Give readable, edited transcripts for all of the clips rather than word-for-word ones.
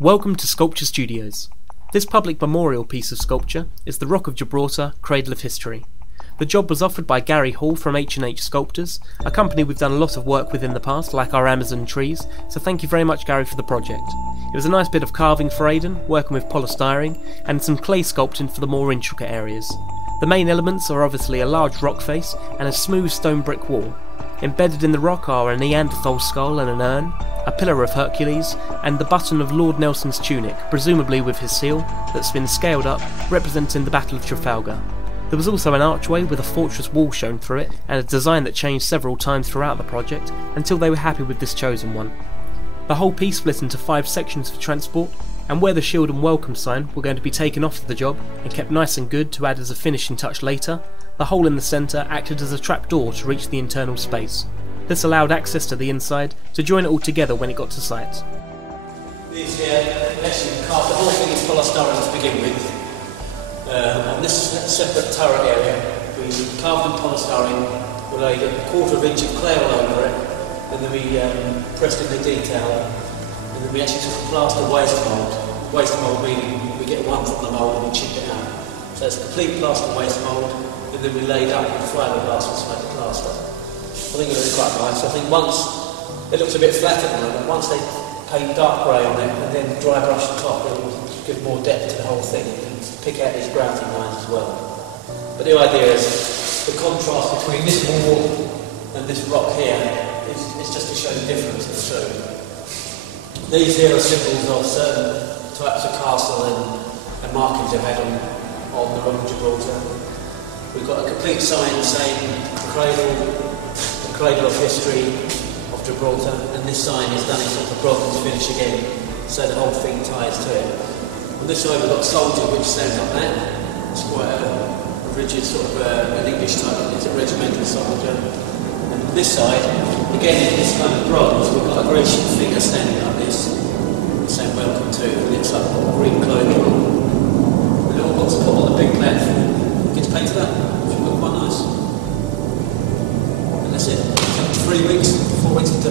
Welcome to Sculpture Studios. This public memorial piece of sculpture is the Rock of Gibraltar, Cradle of History. The job was offered by Gary Hall from H&H Sculptors, a company we've done a lot of work with in the past, like our Amazon trees, so thank you very much, Gary, for the project. It was a nice bit of carving for Aden, working with polystyrene, and some clay sculpting for the more intricate areas. The main elements are obviously a large rock face and a smooth stone brick wall. Embedded in the rock are a Neanderthal skull and an urn, a pillar of Hercules, and the button of Lord Nelson's tunic, presumably with his seal, that's been scaled up, representing the Battle of Trafalgar. There was also an archway with a fortress wall shown through it, and a design that changed several times throughout the project, until they were happy with this chosen one. The whole piece split into 5 sections for transport, and where the shield and welcome sign were going to be taken off the job and kept nice and good to add as a finishing touch later, the hole in the centre acted as a trapdoor to reach the internal space. This allowed access to the inside to join it all together when it got to site. These here, actually carved the whole thing in polystyrene to begin with. On this separate turret area, we carved in polystyrene, we laid a 1/4 inch of clay all over it, and then we pressed in the detail, and then we actually took a plaster waste mould. Waste mould meaning we get one from the mould and we chip it out. So it's a complete plaster waste mould, and then we laid up with fiberglass and smoked plaster. I think it looks quite nice. I think once, it looks a bit flat at the moment, once they paint dark grey on it and then dry brush the top, it will give more depth to the whole thing and pick out these grouting lines as well. But the idea is the contrast between this wall and this rock here is just to show the difference of the two. These here are symbols of certain types of castle and markings they've had on the Rock of Gibraltar. We've got a complete sign saying the Cradle of History of Gibraltar, and this sign is done in sort of bronze finish again, so the whole thing ties to it. On this side we've got a soldier which stands up there. It's quite a rigid sort of an English type, it's a regimental soldier. And on this side, again in this kind of bronze, we've got a Grecian figure standing like this, saying welcome to, and it's like green clothing on. And it all got to put on the big platform. Gets painted up, which will look quite nice. That's it. 3 weeks, 4 weeks to do.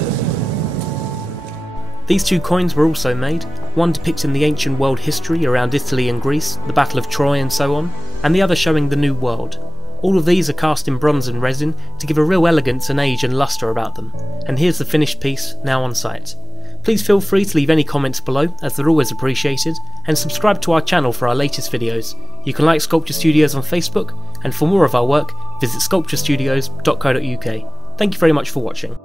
These 2 coins were also made, one depicting the ancient world history around Italy and Greece, the Battle of Troy and so on, and the other showing the New World. All of these are cast in bronze and resin to give a real elegance and age and lustre about them, and here's the finished piece now on site. Please feel free to leave any comments below, as they're always appreciated, and subscribe to our channel for our latest videos. You can like Sculpture Studios on Facebook, and for more of our work, visit sculpturestudios.co.uk. Thank you very much for watching.